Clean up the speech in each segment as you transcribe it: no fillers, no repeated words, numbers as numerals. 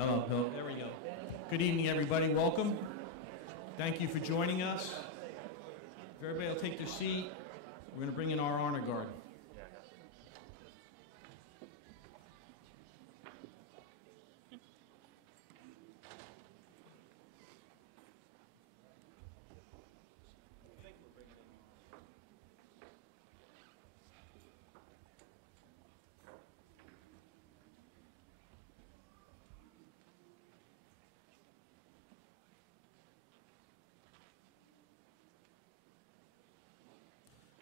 Hello, Bill. There we go. Good evening, everybody. Welcome. Thank you for joining us. If everybody will take their seat, we're going to bring in our honor guard.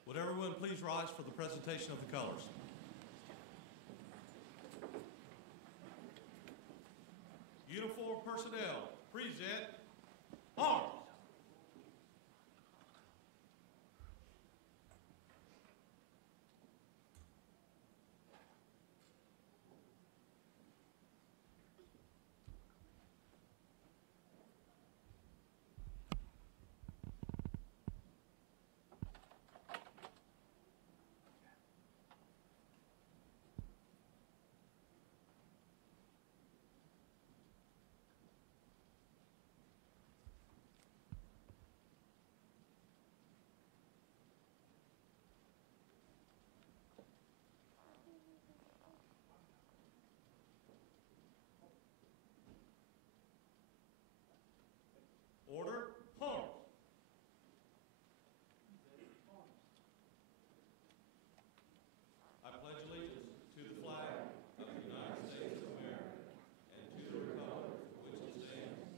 Would everyone please rise for the presentation of the colors? Uniform personnel, present arms. Order, arms. I pledge allegiance to the flag of the United States of America and to the republic for which it stands,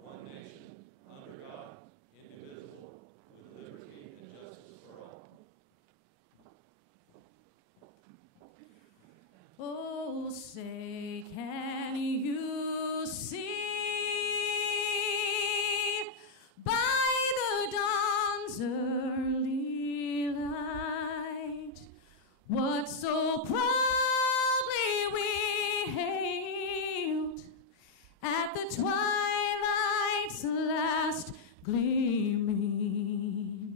one nation, under God, indivisible, with liberty and justice for all. Oh, say, can you see by the dawn's early light what so proudly we hailed at the twilight's last gleaming,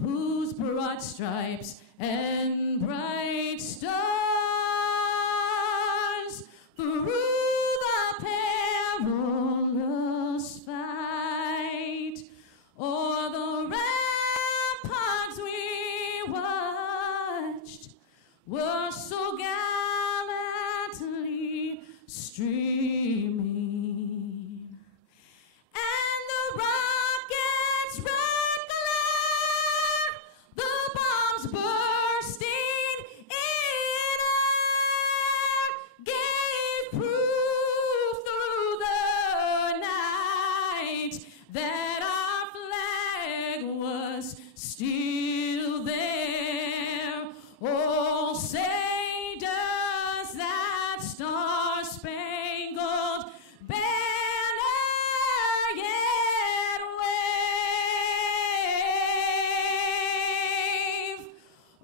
whose broad stripes and bright stars through the perilous fight o'er the ramparts we watched were so gallantly streaming, and the rockets' red glare, the bombs bursting in air, gave proof through the night that our flag was still there. Oh, say does that star-spangled banner yet wave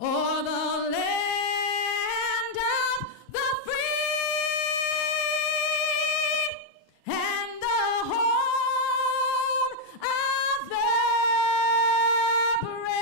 o'er the land of the free and the home of the brave?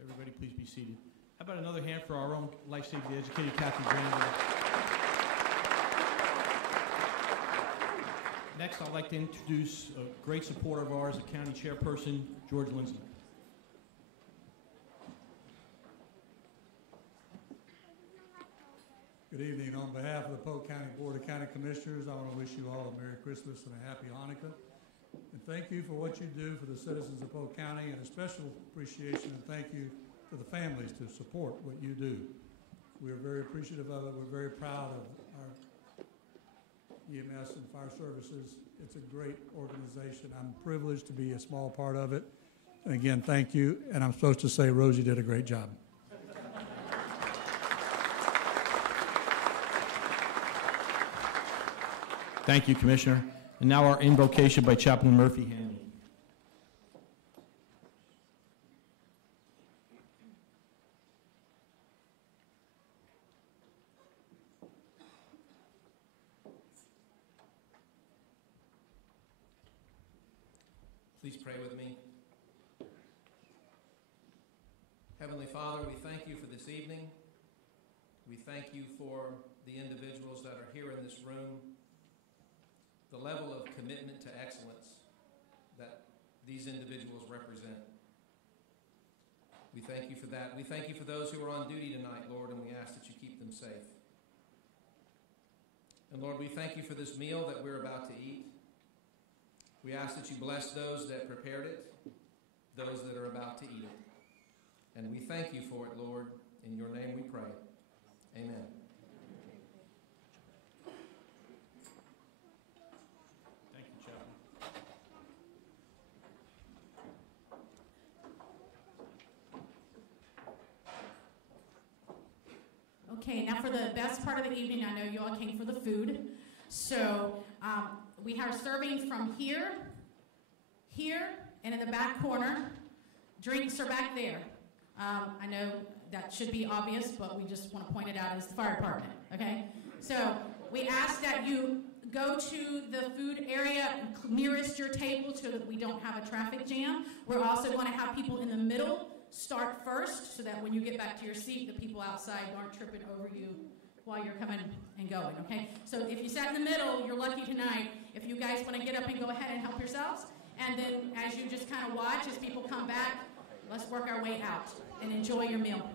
Everybody, please be seated. How about another hand for our own life safety educator, Kathy Brandon? Next, I'd like to introduce a great supporter of ours, the county chairperson, George Lindsay. Good evening. On behalf of the Polk County Board of County Commissioners, I want to wish you all a Merry Christmas and a Happy Hanukkah. And thank you for what you do for the citizens of Polk County, and a special appreciation and thank you to the families to support what you do. We are very appreciative of it. We're very proud of our EMS and fire services. It's a great organization. I'm privileged to be a small part of it. And again, thank you. And I'm supposed to say Rosie did a great job. Thank you, Commissioner. And now our invocation by Chaplain Murphy Hanley. Please pray with me. Heavenly Father, we thank you for this evening. We thank you for the individuals that are here in this room, the level of commitment to excellence that these individuals represent. We thank you for that. We thank you for those who are on duty tonight, Lord, and we ask that you keep them safe. And Lord, we thank you for this meal that we're about to eat. We ask that you bless those that prepared it, those that are about to eat it. And we thank you for it, Lord. In your name we pray. Amen. Thank you, Chaplain. Okay, now for the best part of the evening, I know you all came for the food. So we are serving from here, and in the back corner. Drinks are back there. I know that should be obvious, but we just want to point it out as the fire department, okay? So we ask that you go to the food area nearest your table so that we don't have a traffic jam. We're also going to have people in the middle start first so that when you get back to your seat, the people outside aren't tripping over you while you're coming and going, okay? So if you sat in the middle, you're lucky tonight. If you guys want to get up and go ahead and help yourselves, and then as you just kind of watch as people come back, let's work our way out and enjoy your meal.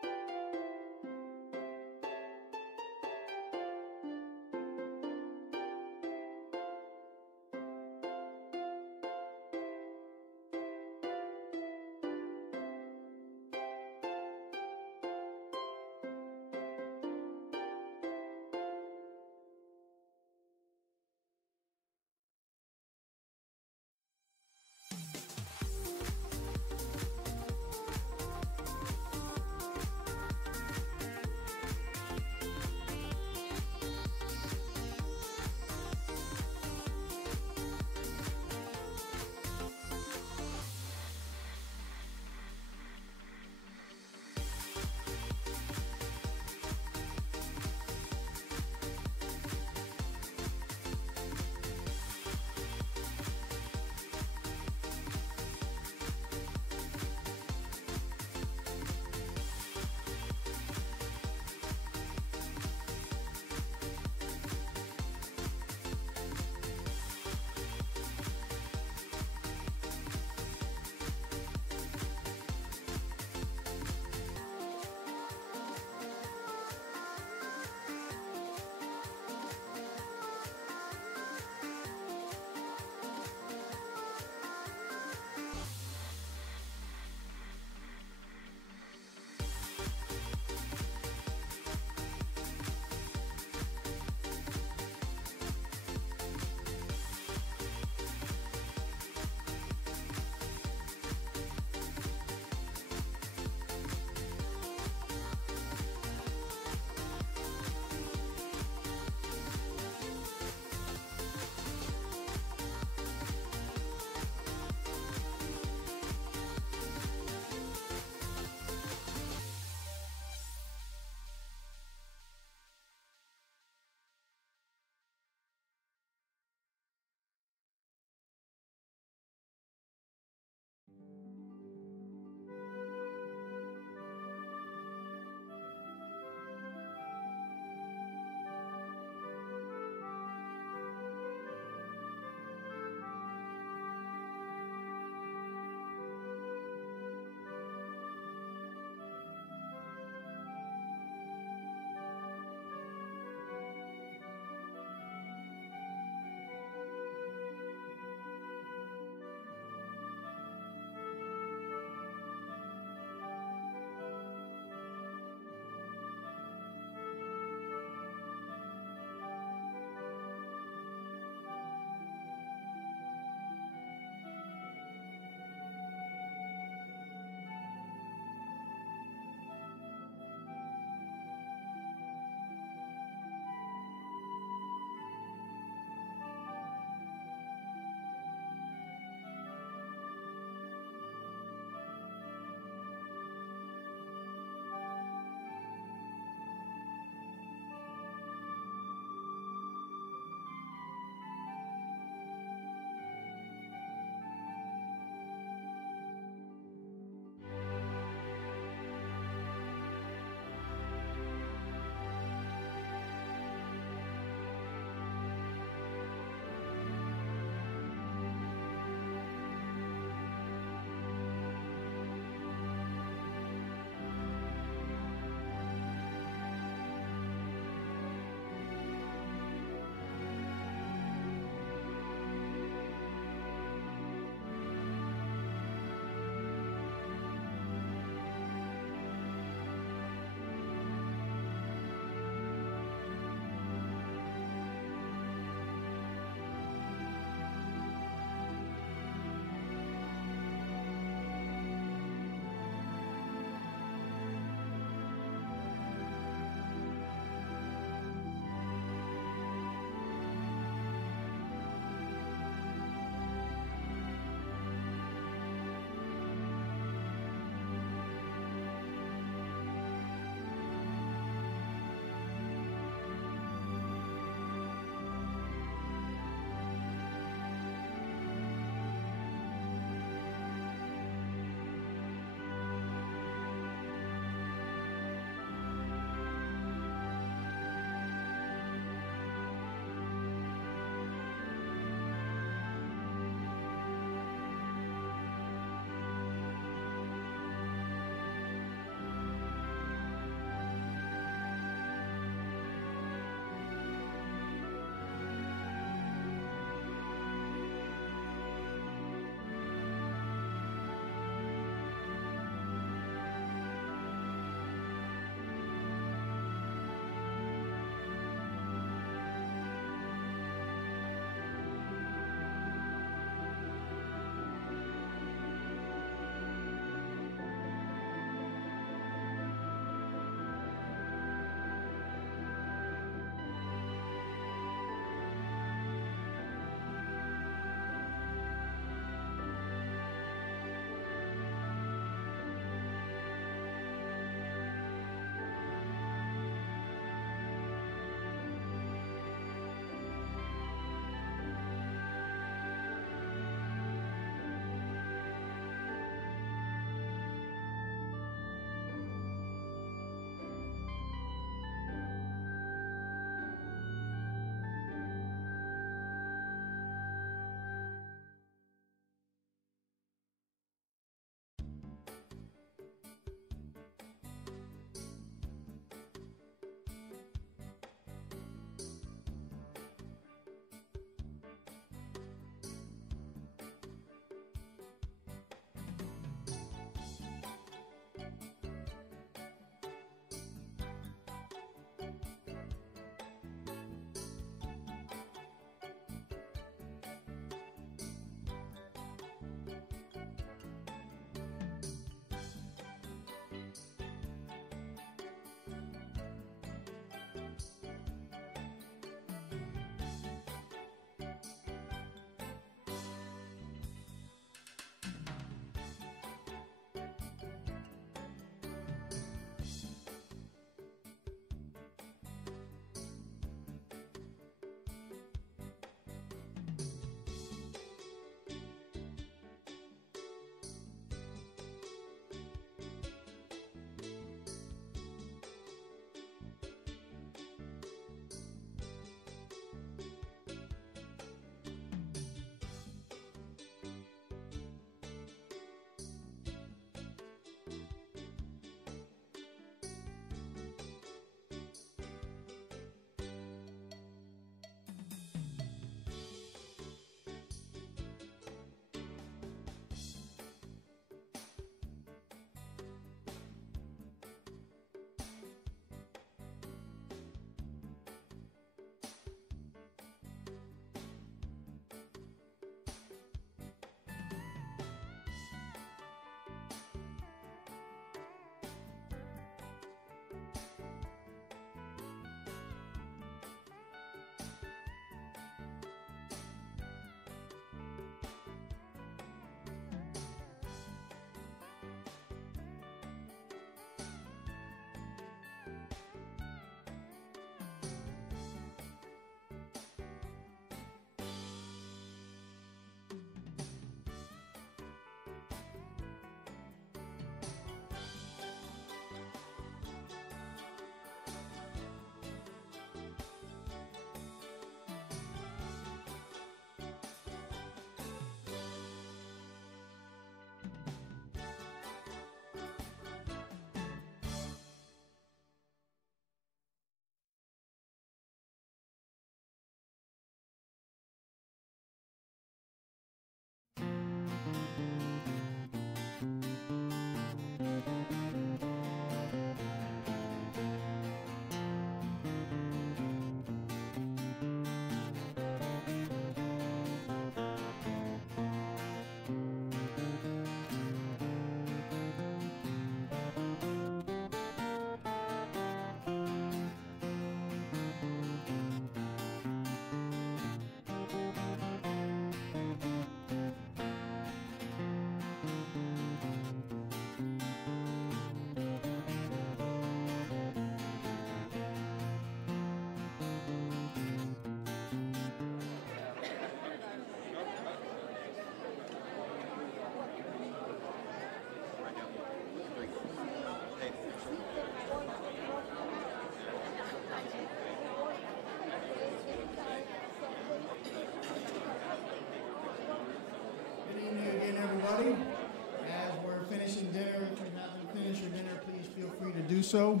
so.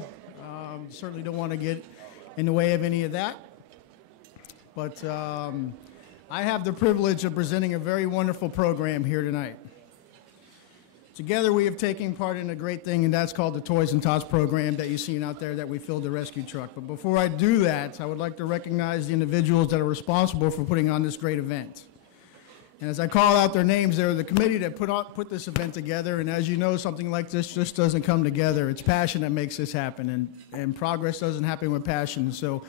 Certainly don't want to get in the way of any of that. But I have the privilege of presenting a very wonderful program here tonight. Together we have taken part in a great thing, and that's called the Toys and Tots program that you've seen out there that we filled the rescue truck. But before I do that, I would like to recognize the individuals that are responsible for putting on this great event. And as I call out their names, they're the committee that put this event together. And as you know, something like this just doesn't come together. It's passion that makes this happen, and progress doesn't happen with passion. So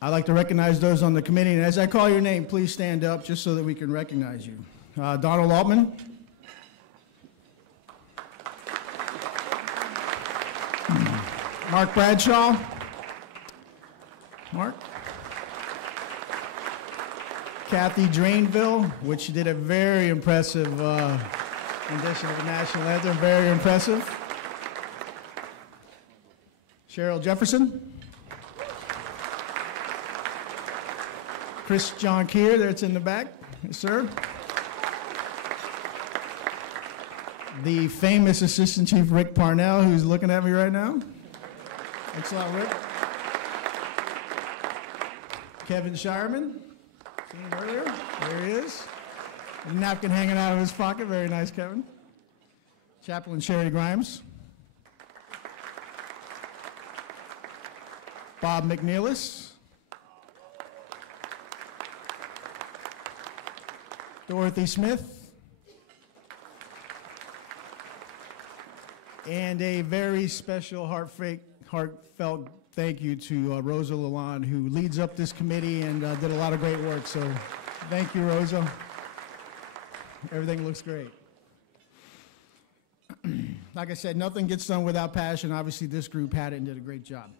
I'd like to recognize those on the committee. And as I call your name, please stand up just so that we can recognize you. Donald Altman. Mark Bradshaw. Mark. Kathy Drainville, which did a very impressive rendition of the national anthem, very impressive. Cheryl Jefferson. Chris John Keir, that's in the back, yes, sir. The famous Assistant Chief Rick Parnell, who's looking at me right now. Thanks a lot, Rick. Kevin Shireman. Seen him earlier. There he is. A napkin hanging out of his pocket. Very nice, Kevin. Chaplain Sherry Grimes. Bob McNeilis. Dorothy Smith. And a very special heartfelt thank you to Rosa Lalonde, who leads up this committee and did a lot of great work. So thank you, Rosa. Everything looks great. Like I said, nothing gets done without passion. Obviously, this group had it and did a great job.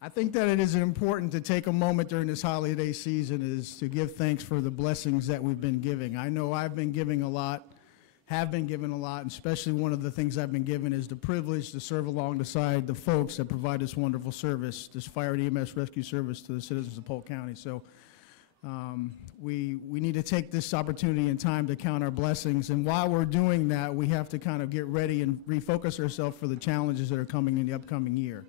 I think that it is important to take a moment during this holiday season is to give thanks for the blessings that we've been giving. I know I've been giving a lot, have been given a lot, and especially one of the things I've been given is the privilege to serve alongside the folks that provide this wonderful service, this fire and EMS rescue service to the citizens of Polk County. So we need to take this opportunity and time to count our blessings. And while we're doing that, we have to kind of get ready and refocus ourselves for the challenges that are coming in the upcoming year.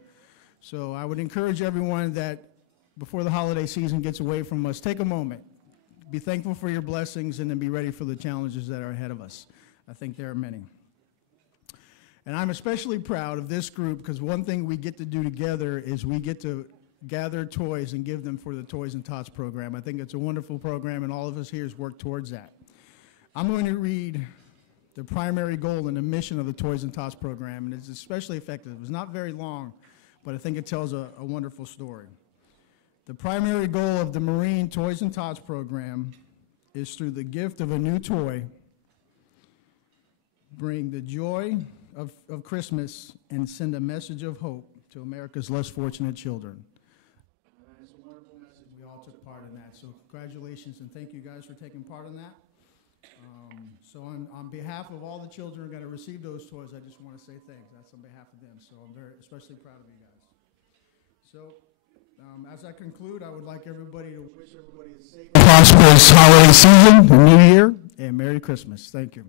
So I would encourage everyone that before the holiday season gets away from us, take a moment, be thankful for your blessings, and then be ready for the challenges that are ahead of us. I think there are many. And I'm especially proud of this group because one thing we get to do together is we get to gather toys and give them for the Toys and Tots program. I think it's a wonderful program, and all of us here has worked towards that. I'm going to read the primary goal and the mission of the Toys and Tots program, and it's especially effective. It's not very long, but I think it tells a wonderful story. The primary goal of the Marine Toys and Tots program is through the gift of a new toy, bring the joy of Christmas and send a message of hope to America's less fortunate children. It's a wonderful message. We all took part in that. So congratulations and thank you guys for taking part in that. So on behalf of all the children who are going to receive those toys, I just want to say thanks. That's on behalf of them. So I'm especially proud of you guys. So as I conclude, I would like everybody to wish everybody a safe, prosperous holiday season, a new year, and Merry Christmas. Thank you.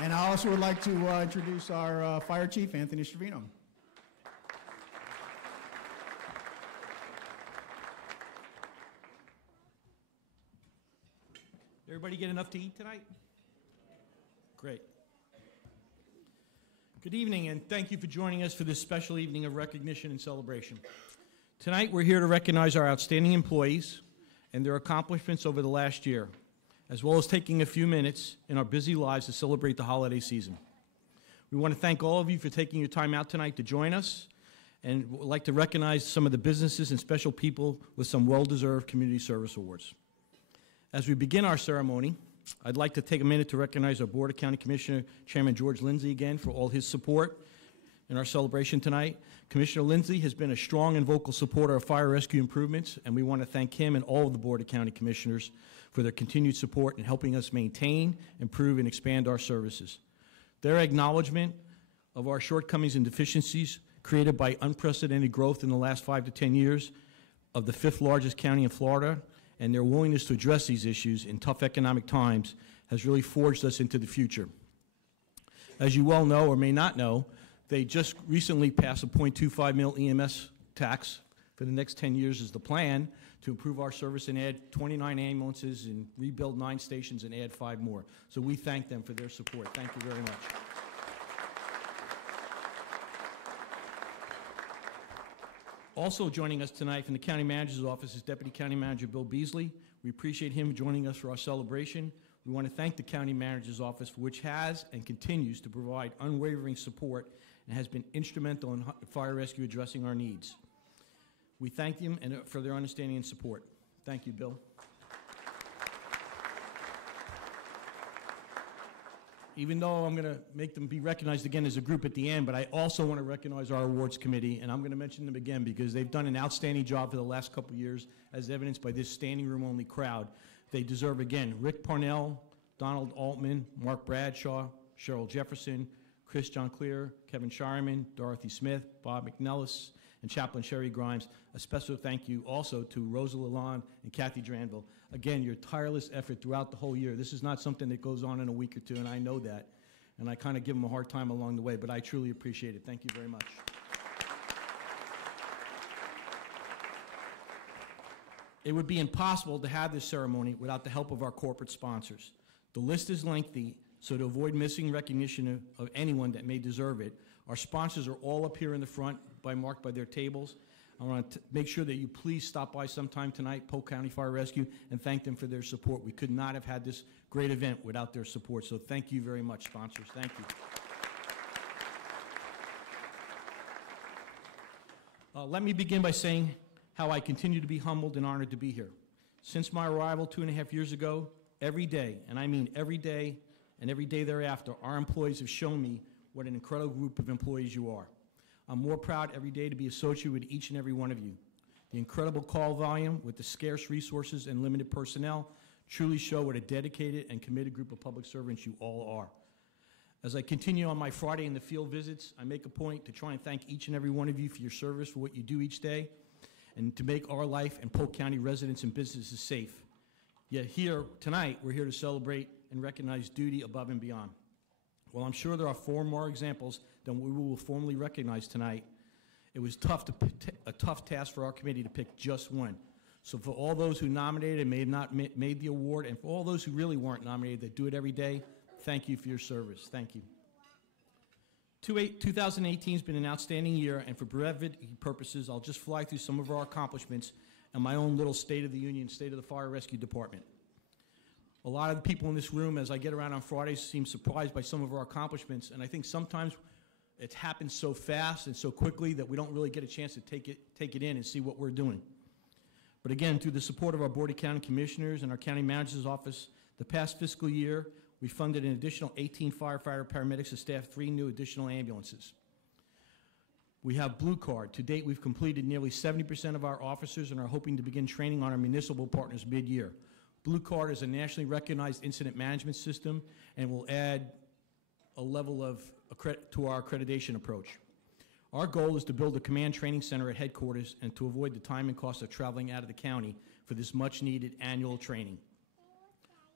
And I also would like to introduce our Fire Chief, Anthony Stravino. Everybody get enough to eat tonight? Great. Good evening, and thank you for joining us for this special evening of recognition and celebration. Tonight, we're here to recognize our outstanding employees and their accomplishments over the last year, as well as taking a few minutes in our busy lives to celebrate the holiday season. We want to thank all of you for taking your time out tonight to join us, and would like to recognize some of the businesses and special people with some well-deserved community service awards. As we begin our ceremony, I'd like to take a minute to recognize our Board of County Commissioner, Chairman George Lindsay, again, for all his support in our celebration tonight. Commissioner Lindsay has been a strong and vocal supporter of fire rescue improvements, and we want to thank him and all of the Board of County Commissioners for their continued support in helping us maintain, improve, and expand our services. Their acknowledgement of our shortcomings and deficiencies created by unprecedented growth in the last 5 to 10 years of the 5th largest county in Florida, and their willingness to address these issues in tough economic times has really forged us into the future. As you well know or may not know, they just recently passed a .25 mil EMS tax for the next 10 years is the plan to improve our service and add 29 ambulances and rebuild 9 stations and add 5 more. So we thank them for their support. Thank you very much. Also joining us tonight from the County Manager's Office is Deputy County Manager Bill Beasley. We appreciate him joining us for our celebration. We want to thank the County Manager's Office, for which has and continues to provide unwavering support and has been instrumental in fire rescue addressing our needs. We thank them for their understanding and support. Thank you, Bill. Even though I'm going to make them be recognized again as a group at the end, but I also want to recognize our awards committee, and I'm going to mention them again because they've done an outstanding job for the last couple of years, as evidenced by this standing room only crowd. They deserve, again, Rick Parnell, Donald Altman, Mark Bradshaw, Cheryl Jefferson, Chris John Clear, Kevin Shireman, Dorothy Smith, Bob McNellis, and Chaplain Sherry Grimes. A special thank you also to Rosa Lalonde and Kathy Dranville. Again, your tireless effort throughout the whole year. This is not something that goes on in a week or two, and I know that. And I kind of give them a hard time along the way, but I truly appreciate it. Thank you very much. It would be impossible to have this ceremony without the help of our corporate sponsors. The list is lengthy, so to avoid missing recognition of anyone that may deserve it, our sponsors are all up here in the front, marked by their tables. I want to make sure that you please stop by sometime tonight, Polk County Fire Rescue, and thank them for their support. We could not have had this great event without their support, so thank you very much, sponsors. Thank you. Let me begin by saying how I continue to be humbled and honored to be here. Since my arrival 2.5 years ago, every day, and I mean every day and every day thereafter, our employees have shown me what an incredible group of employees you are. I'm more proud every day to be associated with each and every one of you. The incredible call volume with the scarce resources and limited personnel truly show what a dedicated and committed group of public servants you all are. As I continue on my Friday in the field visits, I make a point to try and thank each and every one of you for your service, for what you do each day, and to make our life and Polk County residents and businesses safe. Yet here, tonight, we're here to celebrate and recognize duty above and beyond. While I'm sure there are 4 more examples than we will formally recognize tonight, it was a tough task for our committee to pick just one. So for all those who nominated and may have not made the award, and for all those who really weren't nominated that do it every day, thank you for your service. Thank you. 2018 has been an outstanding year, and for brevity purposes, I'll just fly through some of our accomplishments and my own little State of the Union, State of the Fire Rescue Department. A lot of the people in this room, as I get around on Fridays, seem surprised by some of our accomplishments, and I think sometimes it happens so fast and so quickly that we don't really get a chance to take it in and see what we're doing. But again, through the support of our Board of County Commissioners and our County Manager's Office, the past fiscal year, we funded an additional 18 firefighter paramedics to staff 3 new additional ambulances. We have Blue Card. To date, we've completed nearly 70% of our officers and are hoping to begin training on our municipal partners mid-year. Blue Card is a nationally recognized incident management system and will add a level of to our accreditation approach. Our goal is to build a command training center at headquarters and to avoid the time and cost of traveling out of the county for this much-needed annual training.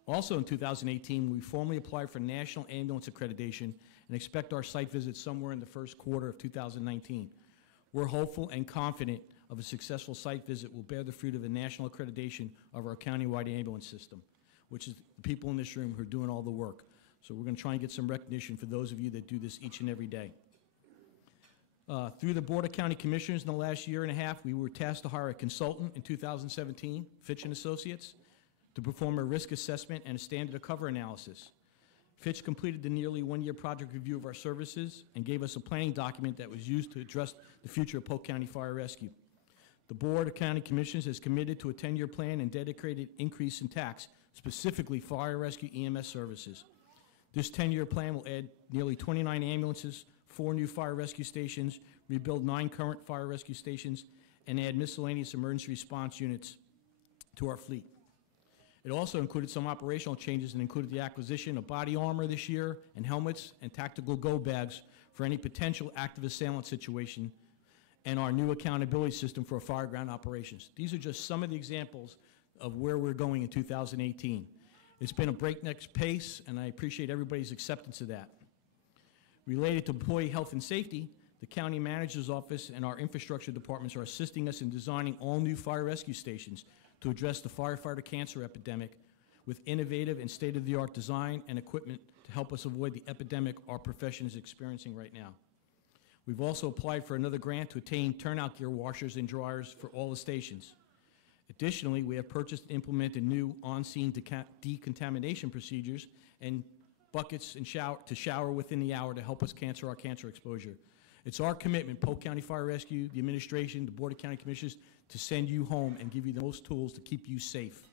Also in 2018, we formally applied for national ambulance accreditation and expect our site visit somewhere in the first quarter of 2019. We're hopeful and confident of a successful site visit will bear the fruit of the national accreditation of our countywide ambulance system, which is the people in this room who are doing all the work. So we're going to try and get some recognition for those of you that do this each and every day. Through the Board of County Commissioners in the last year and a half, we were tasked to hire a consultant in 2017, Fitch & Associates, to perform a risk assessment and a standard of cover analysis. Fitch completed the nearly 1-year project review of our services and gave us a planning document that was used to address the future of Polk County Fire Rescue. The Board of County Commissioners has committed to a 10-year plan and dedicated increase in tax, specifically fire rescue EMS services. This 10-year plan will add nearly 29 ambulances, 4 new fire rescue stations, rebuild 9 current fire rescue stations, and add miscellaneous emergency response units to our fleet. It also included some operational changes and included the acquisition of body armor this year and helmets and tactical go bags for any potential active assailant situation and our new accountability system for fire ground operations. These are just some of the examples of where we're going in 2018. It's been a breakneck pace, and I appreciate everybody's acceptance of that. Related to employee health and safety, the county manager's office and our infrastructure departments are assisting us in designing all new fire rescue stations to address the firefighter cancer epidemic with innovative and state-of-the-art design and equipment to help us avoid the epidemic our profession is experiencing right now. We've also applied for another grant to attain turnout gear washers and dryers for all the stations. Additionally, we have purchased and implemented new on-scene decontamination procedures and buckets and to shower within the hour to help us cancel our cancer exposure. It's our commitment, Polk County Fire Rescue, the administration, the Board of County Commissioners, to send you home and give you the most tools to keep you safe.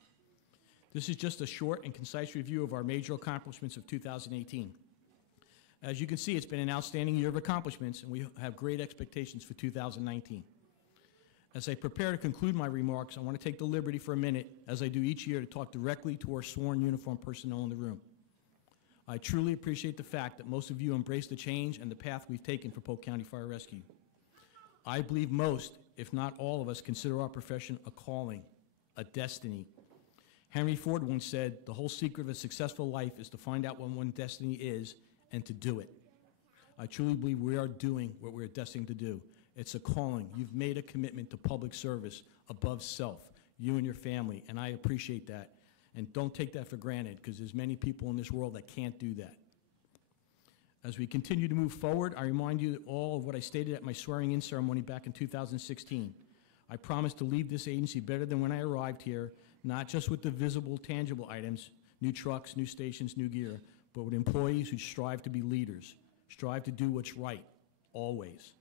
This is just a short and concise review of our major accomplishments of 2018. As you can see, it's been an outstanding year of accomplishments, and we have great expectations for 2019. As I prepare to conclude my remarks, I want to take the liberty for a minute, as I do each year, to talk directly to our sworn uniformed personnel in the room. I truly appreciate the fact that most of you embrace the change and the path we've taken for Polk County Fire Rescue. I believe most, if not all of us, consider our profession a calling, a destiny. Henry Ford once said, "The whole secret of a successful life is to find out what one's destiny is and to do it." I truly believe we are doing what we're destined to do. It's a calling. You've made a commitment to public service above self, you and your family, and I appreciate that. And don't take that for granted, because there's many people in this world that can't do that. As we continue to move forward, I remind you all of what I stated at my swearing-in ceremony back in 2016. I promise to leave this agency better than when I arrived here, not just with the visible, tangible items, new trucks, new stations, new gear, but with employees who strive to be leaders, strive to do what's right, always.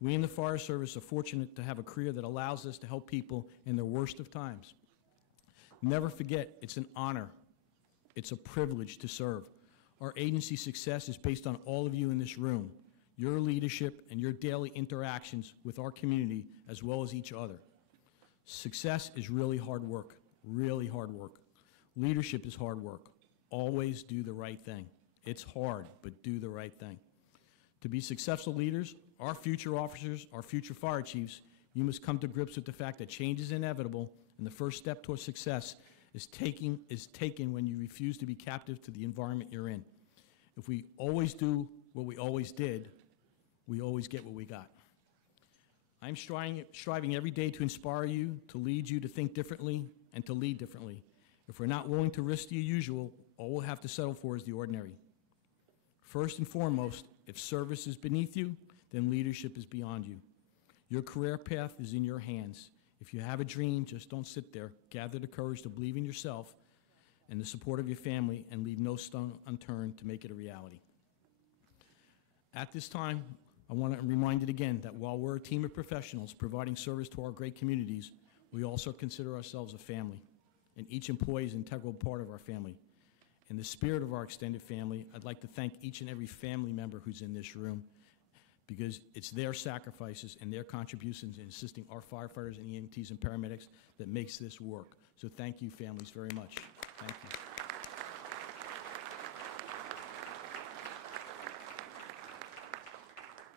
We in the Fire Service are fortunate to have a career that allows us to help people in their worst of times. Never forget, it's an honor. It's a privilege to serve. Our agency's success is based on all of you in this room, your leadership and your daily interactions with our community as well as each other. Success is really hard work, really hard work. Leadership is hard work. Always do the right thing. It's hard, but do the right thing. To be successful leaders, our future officers, our future fire chiefs, you must come to grips with the fact that change is inevitable, and the first step towards success is taken when you refuse to be captive to the environment you're in. If we always do what we always did, we always get what we got. I'm striving every day to inspire you, to lead you to think differently, and to lead differently. If we're not willing to risk the usual, all we'll have to settle for is the ordinary. First and foremost, if service is beneath you, then leadership is beyond you. Your career path is in your hands. If you have a dream, just don't sit there. Gather the courage to believe in yourself and the support of your family, and leave no stone unturned to make it a reality. At this time, I want to remind it again that while we're a team of professionals providing service to our great communities, we also consider ourselves a family, and each employee is an integral part of our family. In the spirit of our extended family, I'd like to thank each and every family member who's in this room, because it's their sacrifices and their contributions in assisting our firefighters and EMTs and paramedics that makes this work. So thank you, families, very much. Thank you.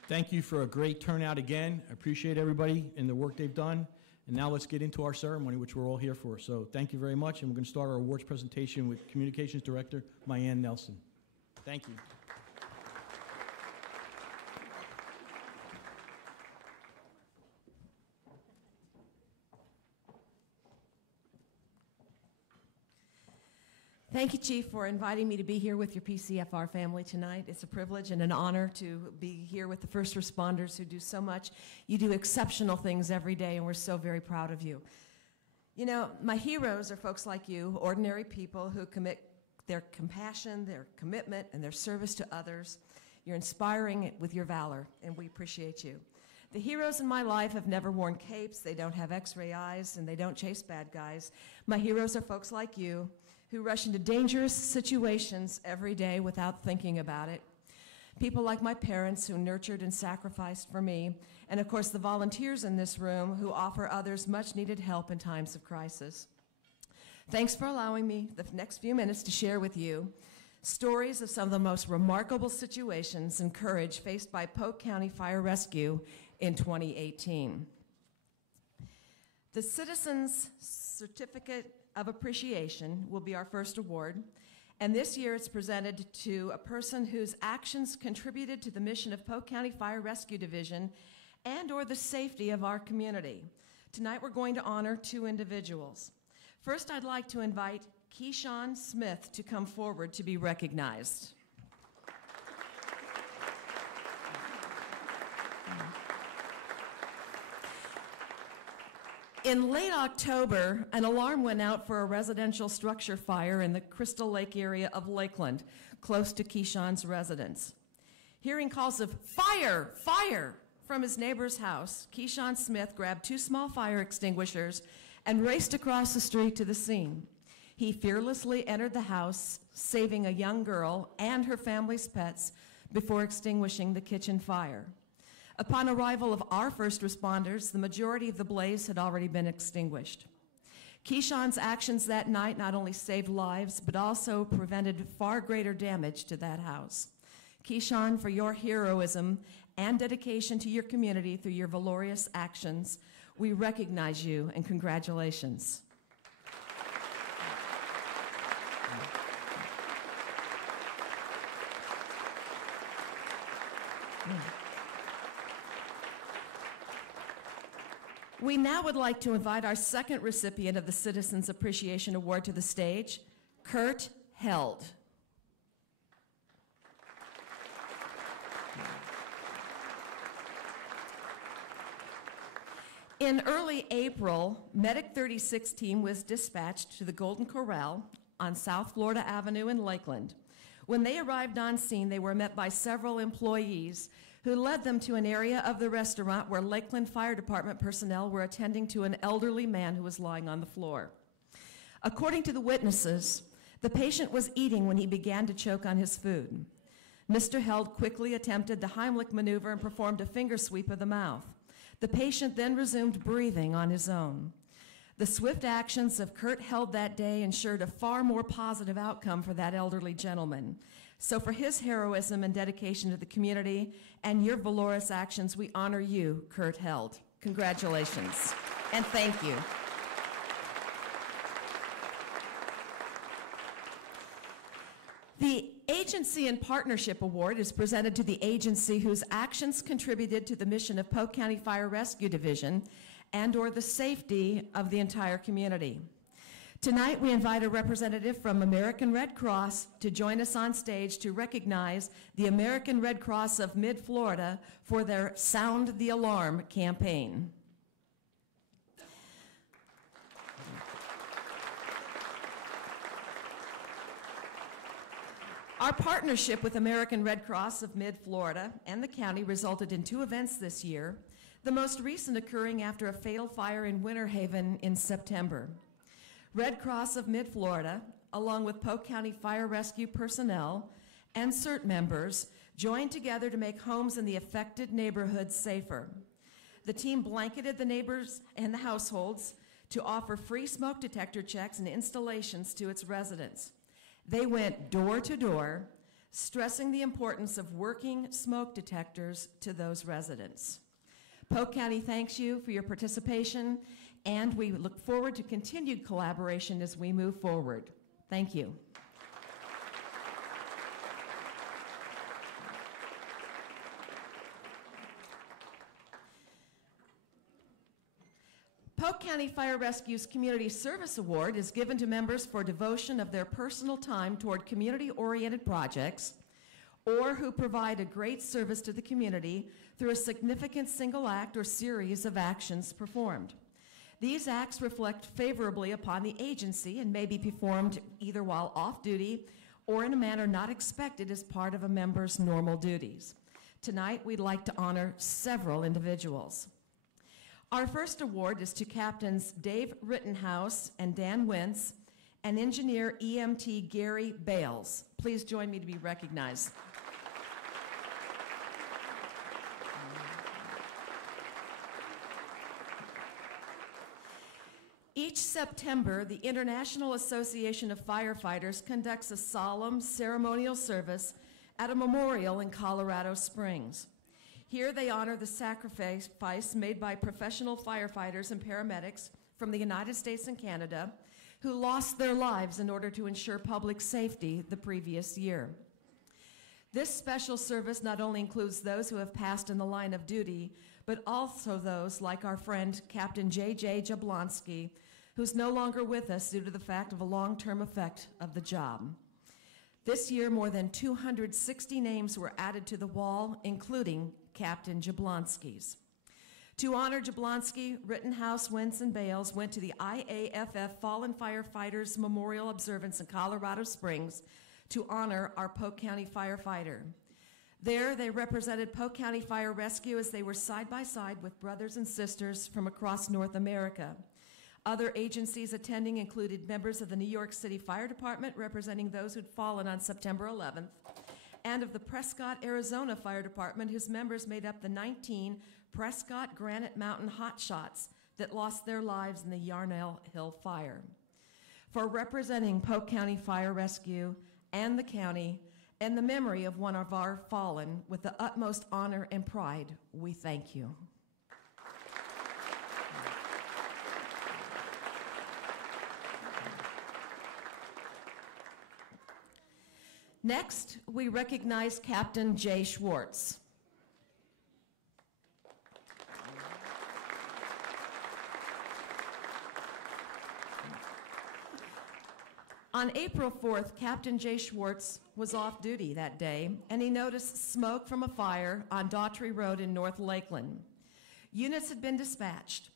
Thank you for a great turnout again. I appreciate everybody and the work they've done. And now let's get into our ceremony, which we're all here for. So thank you very much, and we're going to start our awards presentation with Communications Director Mayanne Nelson. Thank you. Thank you, Chief, for inviting me to be here with your PCFR family tonight. It's a privilege and an honor to be here with the first responders who do so much. You do exceptional things every day, and we're so very proud of you. You know, my heroes are folks like you, ordinary people who commit their compassion, their commitment, and their service to others. You're inspiring with your valor, and we appreciate you. The heroes in my life have never worn capes, they don't have x-ray eyes, and they don't chase bad guys. My heroes are folks like you, who rush into dangerous situations every day without thinking about it. People like my parents who nurtured and sacrificed for me, and of course the volunteers in this room who offer others much needed help in times of crisis. Thanks for allowing me the next few minutes to share with you stories of some of the most remarkable situations and courage faced by Polk County Fire Rescue in 2018. The Citizens Certificate of Appreciation will be our first award, And this year it's presented to a person whose actions contributed to the mission of Polk County Fire Rescue Division and or the safety of our community. Tonight we're going to honor 2 individuals. First, I'd like to invite Keyshawn Smith to come forward to be recognized. In late October, an alarm went out for a residential structure fire in the Crystal Lake area of Lakeland, close to Keyshawn's residence. Hearing calls of fire, fire from his neighbor's house, Keyshawn Smith grabbed 2 small fire extinguishers and raced across the street to the scene. He fearlessly entered the house, saving a young girl and her family's pets before extinguishing the kitchen fire. Upon arrival of our first responders, the majority of the blaze had already been extinguished. Keyshawn's actions that night not only saved lives, but also prevented far greater damage to that house. Keyshawn, for your heroism and dedication to your community through your valorous actions, we recognize you and congratulations. We now would like to invite our second recipient of the Citizens Appreciation Award to the stage, Kurt Held. In early April, Medic 36 team was dispatched to the Golden Corral on South Florida Avenue in Lakeland. When they arrived on scene, they were met by several employees who led them to an area of the restaurant where Lakeland Fire Department personnel were attending to an elderly man who was lying on the floor. According to the witnesses, the patient was eating when he began to choke on his food. Mr. Held quickly attempted the Heimlich maneuver and performed a finger sweep of the mouth. The patient then resumed breathing on his own. The swift actions of Kurt Held that day ensured a far more positive outcome for that elderly gentleman. So for his heroism and dedication to the community and your valorous actions, we honor you, Kurt Held. Congratulations, and thank you. The Agency and Partnership Award is presented to the agency whose actions contributed to the mission of Polk County Fire Rescue Division and or the safety of the entire community. Tonight, we invite a representative from American Red Cross to join us on stage to recognize the American Red Cross of Mid-Florida for their Sound the Alarm campaign. Our partnership with American Red Cross of Mid-Florida and the county resulted in 2 events this year, the most recent occurring after a fatal fire in Winter Haven in September. Red Cross of Mid-Florida, along with Polk County Fire Rescue personnel and CERT members, joined together to make homes in the affected neighborhoods safer. The team blanketed the neighbors and the households to offer free smoke detector checks and installations to its residents. They went door to door, stressing the importance of working smoke detectors to those residents. Polk County thanks you for your participation, and we look forward to continued collaboration as we move forward. Thank you. Polk County Fire Rescue's Community Service Award is given to members for devotion of their personal time toward community-oriented projects or who provide a great service to the community through a significant single act or series of actions performed. These acts reflect favorably upon the agency and may be performed either while off duty or in a manner not expected as part of a member's normal duties. Tonight, we'd like to honor several individuals. Our first award is to Captains Dave Rittenhouse and Dan Wentz and Engineer EMT Gary Bales. Please join me to be recognized. Each September, the International Association of Firefighters conducts a solemn ceremonial service at a memorial in Colorado Springs. Here they honor the sacrifice made by professional firefighters and paramedics from the United States and Canada who lost their lives in order to ensure public safety the previous year. This special service not only includes those who have passed in the line of duty, but also those like our friend Captain J.J. Jablonski, who's no longer with us due to the fact of a long-term effect of the job. This year, more than 260 names were added to the wall, including Captain Jablonski's. To honor Jablonski, Rittenhouse, Wentz, and Bales went to the IAFF Fallen Firefighters Memorial Observance in Colorado Springs to honor our Polk County firefighter. There, they represented Polk County Fire Rescue as they were side by side with brothers and sisters from across North America. Other agencies attending included members of the New York City Fire Department, representing those who'd fallen on September 11th, and of the Prescott, Arizona Fire Department, whose members made up the 19 Prescott Granite Mountain hotshots that lost their lives in the Yarnell Hill fire. For representing Polk County Fire Rescue and the county, and the memory of one of our fallen, with the utmost honor and pride, we thank you. Next, we recognize Captain Jay Schwartz. On April 4th, Captain Jay Schwartz was off duty that day, and he noticed smoke from a fire on Daughtry Road in North Lakeland. Units had been dispatched.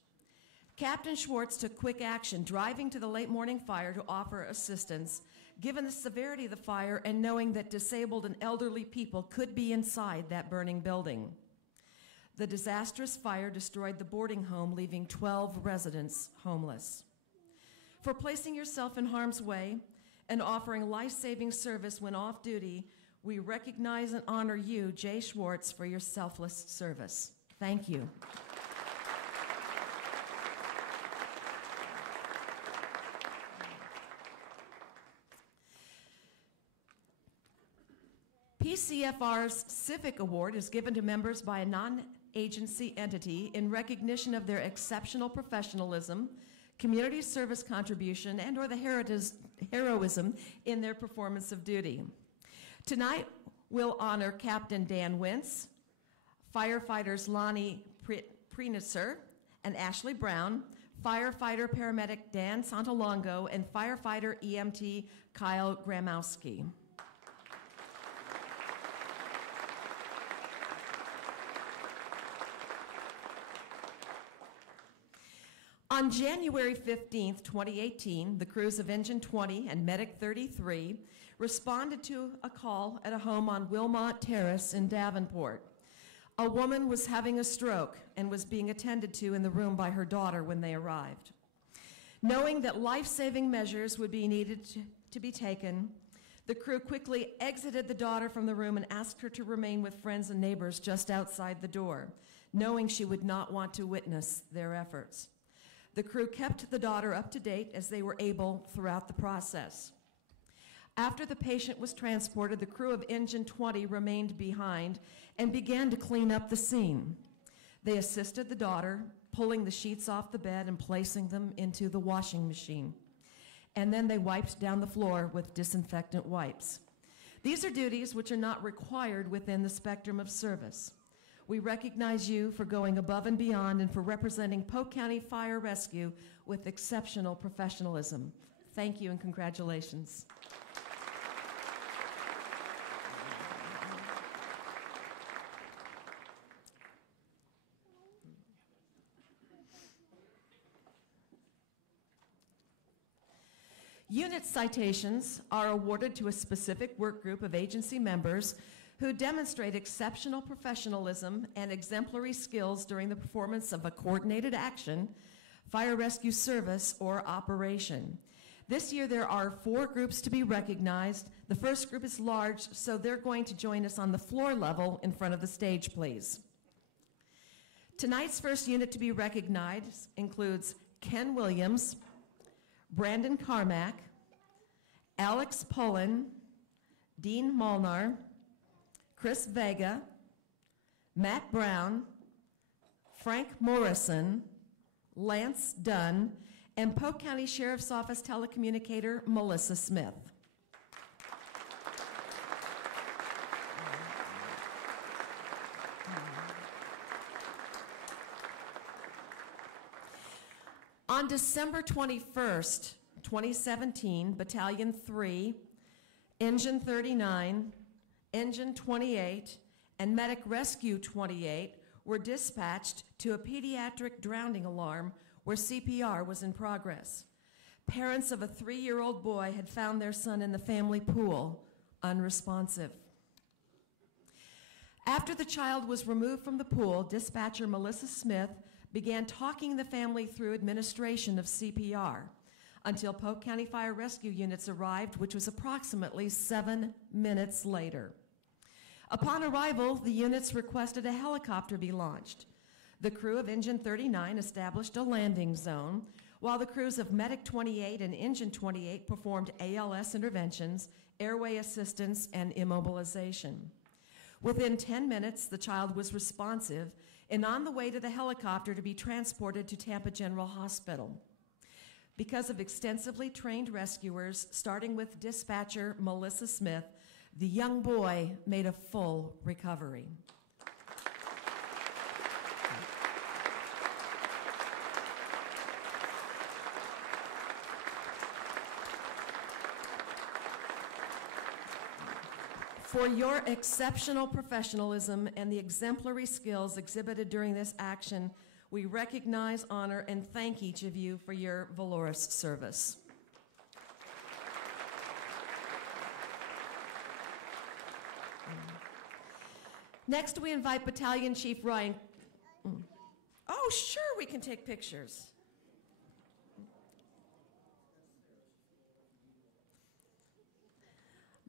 Captain Schwartz took quick action, driving to the late morning fire to offer assistance, given the severity of the fire and knowing that disabled and elderly people could be inside that burning building. The disastrous fire destroyed the boarding home, leaving 12 residents homeless. For placing yourself in harm's way and offering life-saving service when off duty, we recognize and honor you, Jay Schwartz, for your selfless service. Thank you. PCFR's Civic Award is given to members by a non-agency entity in recognition of their exceptional professionalism, community service contribution, and or the heroism in their performance of duty. Tonight, we'll honor Captain Dan Wentz, firefighters Lonnie Prenitzer and Ashley Brown, firefighter paramedic Dan Santalongo, and firefighter EMT Kyle Gramowski. On January 15th, 2018, the crews of Engine 20 and Medic 33 responded to a call at a home on Wilmot Terrace in Davenport. A woman was having a stroke and was being attended to in the room by her daughter when they arrived. Knowing that life-saving measures would be needed to be taken, the crew quickly exited the daughter from the room and asked her to remain with friends and neighbors just outside the door, knowing she would not want to witness their efforts. The crew kept the daughter up to date as they were able throughout the process. After the patient was transported, the crew of Engine 20 remained behind and began to clean up the scene. They assisted the daughter, pulling the sheets off the bed and placing them into the washing machine. And then they wiped down the floor with disinfectant wipes. These are duties which are not required within the spectrum of service. We recognize you for going above and beyond and for representing Polk County Fire Rescue with exceptional professionalism. Thank you and congratulations. Unit citations are awarded to a specific work group of agency members who demonstrate exceptional professionalism and exemplary skills during the performance of a coordinated action, fire rescue service, or operation. This year there are 4 groups to be recognized. The first group is large, so they're going to join us on the floor level in front of the stage, please. Tonight's first unit to be recognized includes Ken Williams, Brandon Carmack, Alex Pullen, Dean Molnar, Chris Vega, Matt Brown, Frank Morrison, Lance Dunn, and Polk County Sheriff's Office telecommunicator Melissa Smith. On December 21st, 2017, Battalion 3, Engine 39, Engine 28, and Medic Rescue 28 were dispatched to a pediatric drowning alarm where CPR was in progress. Parents of a 3-year-old boy had found their son in the family pool, unresponsive. After the child was removed from the pool, dispatcher Melissa Smith began talking the family through administration of CPR until Polk County Fire Rescue units arrived, which was approximately 7 minutes later. Upon arrival, the units requested a helicopter be launched. The crew of Engine 39 established a landing zone, while the crews of Medic 28 and Engine 28 performed ALS interventions, airway assistance, and immobilization. Within 10 minutes, the child was responsive and on the way to the helicopter to be transported to Tampa General Hospital. Because of extensively trained rescuers, starting with dispatcher Melissa Smith, the young boy made a full recovery. For your exceptional professionalism and the exemplary skills exhibited during this action, we recognize, honor, and thank each of you for your valorous service. Next, we invite Battalion Chief Ryan. Oh, sure, we can take pictures.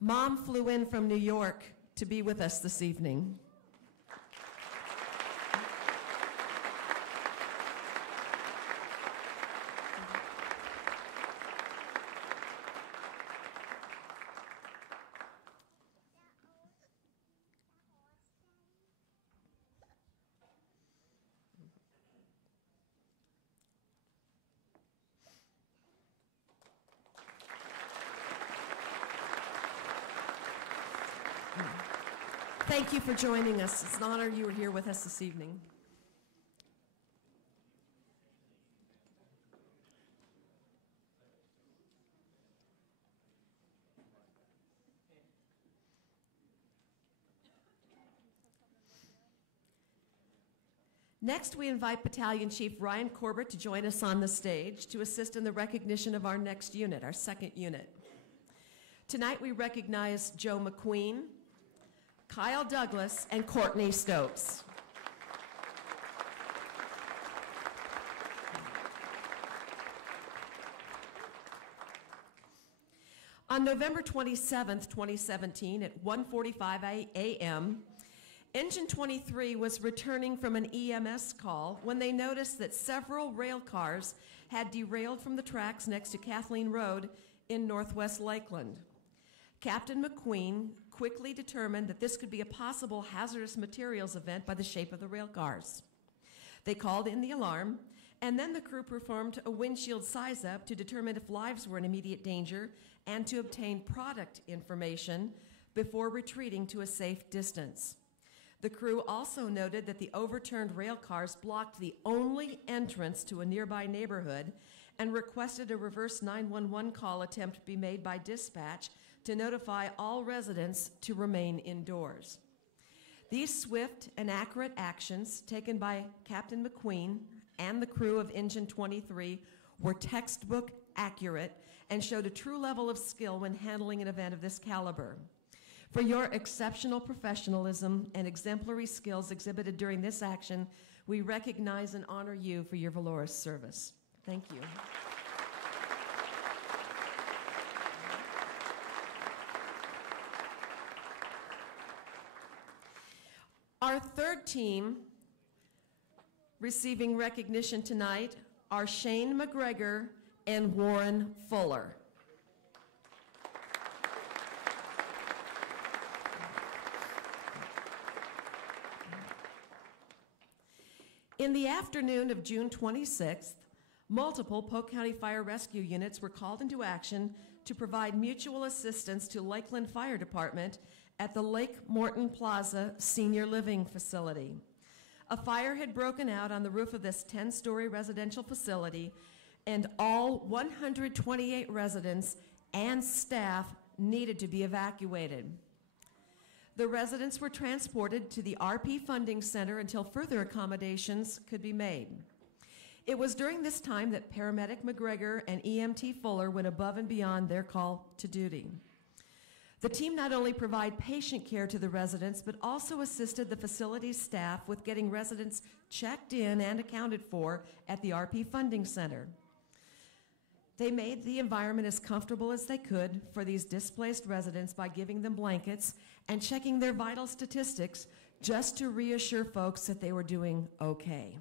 Mom flew in from New York to be with us this evening. Thank you for joining us. It's an honor you were here with us this evening. Next, we invite Battalion Chief Ryan Corbett to join us on the stage to assist in the recognition of our next unit, our second unit. Tonight, we recognize Joe McQueen, Kyle Douglas, and Courtney Stokes. On November 27th, 2017, at 1:45 a.m., Engine 23 was returning from an EMS call when they noticed that several rail cars had derailed from the tracks next to Kathleen Road in Northwest Lakeland. Captain McQueen quickly determined that this could be a possible hazardous materials event by the shape of the rail cars. They called in the alarm, and then the crew performed a windshield size-up to determine if lives were in immediate danger and to obtain product information before retreating to a safe distance. The crew also noted that the overturned rail cars blocked the only entrance to a nearby neighborhood and requested a reverse 911 call attempt be made by dispatch to notify all residents to remain indoors. These swift and accurate actions taken by Captain McQueen and the crew of Engine 23 were textbook accurate and showed a true level of skill when handling an event of this caliber. For your exceptional professionalism and exemplary skills exhibited during this action, we recognize and honor you for your valorous service. Thank you. Our third team receiving recognition tonight are Shane McGregor and Warren Fuller. In the afternoon of June 26th, multiple Polk County Fire Rescue units were called into action to provide mutual assistance to Lakeland Fire Department at the Lake Morton Plaza Senior Living Facility. A fire had broken out on the roof of this 10-story residential facility, and all 128 residents and staff needed to be evacuated. The residents were transported to the RP Funding Center until further accommodations could be made. It was during this time that paramedic McGregor and EMT Fuller went above and beyond their call to duty. The team not only provided patient care to the residents, but also assisted the facility's staff with getting residents checked in and accounted for at the RP Funding Center. They made the environment as comfortable as they could for these displaced residents by giving them blankets and checking their vital statistics just to reassure folks that they were doing okay.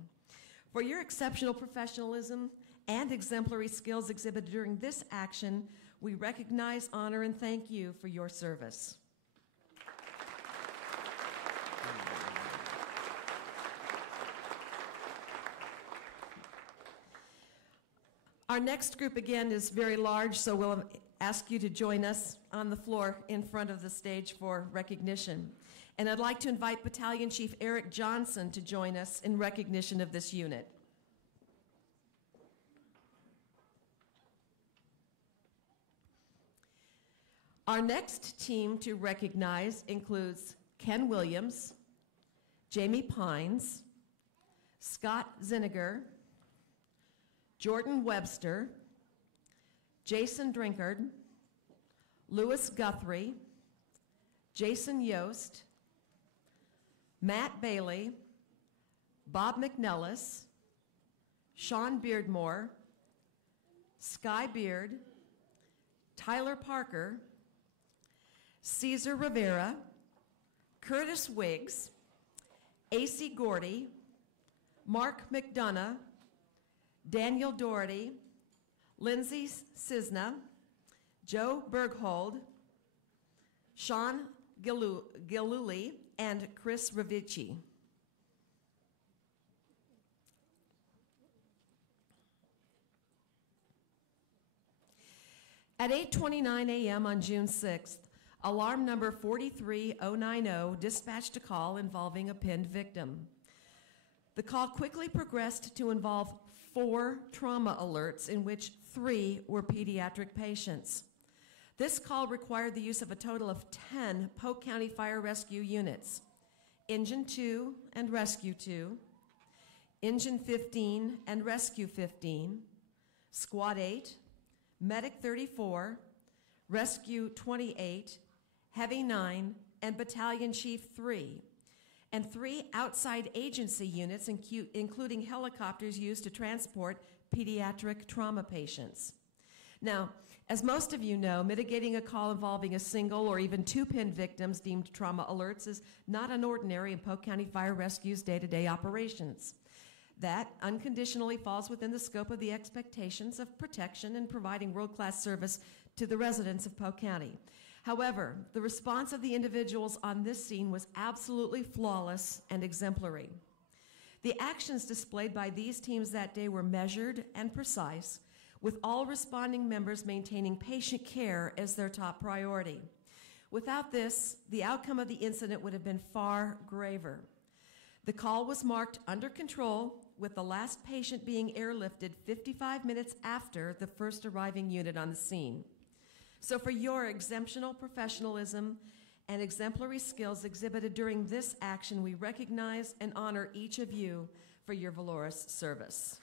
For your exceptional professionalism and exemplary skills exhibited during this action, we recognize, honor, and thank you for your service. Our next group, again, is very large, so we'll ask you to join us on the floor in front of the stage for recognition. And I'd like to invite Battalion Chief Eric Johnson to join us in recognition of this unit. Our next team to recognize includes Ken Williams, Jamie Pines, Scott Zinniger, Jordan Webster, Jason Drinkard, Louis Guthrie, Jason Yost, Matt Bailey, Bob McNellis, Sean Beardmore, Sky Beard, Tyler Parker, Cesar Rivera, Curtis Wiggs, A.C. Gordy, Mark McDonough, Daniel Doherty, Lindsay Cisna, Joe Berghold, Sean Gillooly, and Chris Ravici. At 8:29 a.m. on June 6th, alarm number 43090 dispatched a call involving a pinned victim. The call quickly progressed to involve 4 trauma alerts, in which 3 were pediatric patients. This call required the use of a total of 10 Polk County Fire Rescue units: Engine 2 and Rescue 2, Engine 15 and Rescue 15, Squad 8, Medic 34, Rescue 28, Heavy 9, and Battalion Chief 3, and 3 outside agency units, including helicopters used to transport pediatric trauma patients. Now, as most of you know, mitigating a call involving a single or even 2 pinned victims deemed trauma alerts is not unordinary in Polk County Fire Rescue's day-to-day operations. That unconditionally falls within the scope of the expectations of protection and providing world-class service to the residents of Polk County. However, the response of the individuals on this scene was absolutely flawless and exemplary. The actions displayed by these teams that day were measured and precise, with all responding members maintaining patient care as their top priority. Without this, the outcome of the incident would have been far graver. The call was marked under control, with the last patient being airlifted 55 minutes after the first arriving unit on the scene. So for your exceptional professionalism and exemplary skills exhibited during this action, we recognize and honor each of you for your valorous service.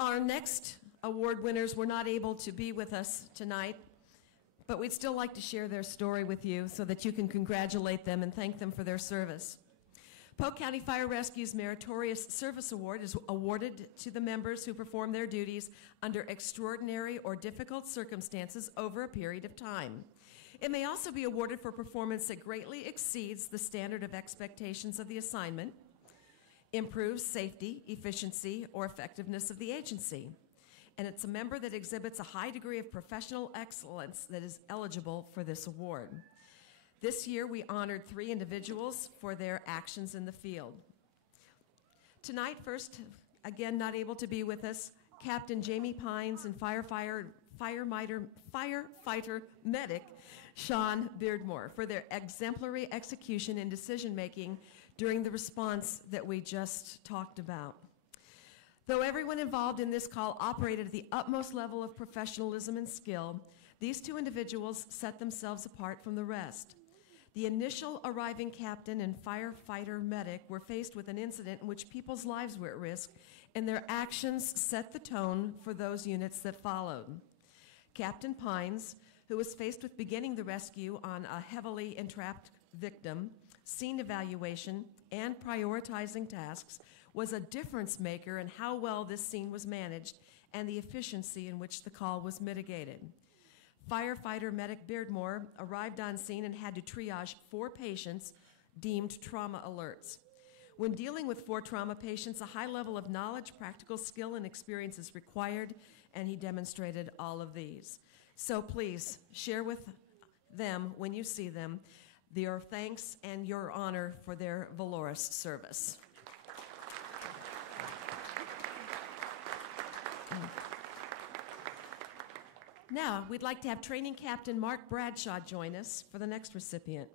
Our next award winners were not able to be with us tonight, but we'd still like to share their story with you so that you can congratulate them and thank them for their service. Polk County Fire Rescue's Meritorious Service Award is awarded to the members who perform their duties under extraordinary or difficult circumstances over a period of time. It may also be awarded for performance that greatly exceeds the standard of expectations of the assignment, improves safety, efficiency, or effectiveness of the agency. And it's a member that exhibits a high degree of professional excellence that is eligible for this award. This year, we honored 3 individuals for their actions in the field. Tonight, first, again, not able to be with us, Captain Jamie Pines and firefighter medic Sean Beardmore for their exemplary execution and decision-making during the response that we just talked about. Though everyone involved in this call operated at the utmost level of professionalism and skill, these 2 individuals set themselves apart from the rest. The initial arriving captain and firefighter medic were faced with an incident in which people's lives were at risk, and their actions set the tone for those units that followed. Captain Pines, who was faced with beginning the rescue on a heavily entrapped victim, scene evaluation, and prioritizing tasks, was a difference maker in how well this scene was managed and the efficiency in which the call was mitigated. Firefighter medic Beardmore arrived on scene and had to triage 4 patients deemed trauma alerts. When dealing with 4 trauma patients, a high level of knowledge, practical skill, and experience is required, and he demonstrated all of these. So please share with them when you see them your thanks and your honor for their valorous service. Now, we'd like to have Training Captain Mark Bradshaw join us for the next recipient.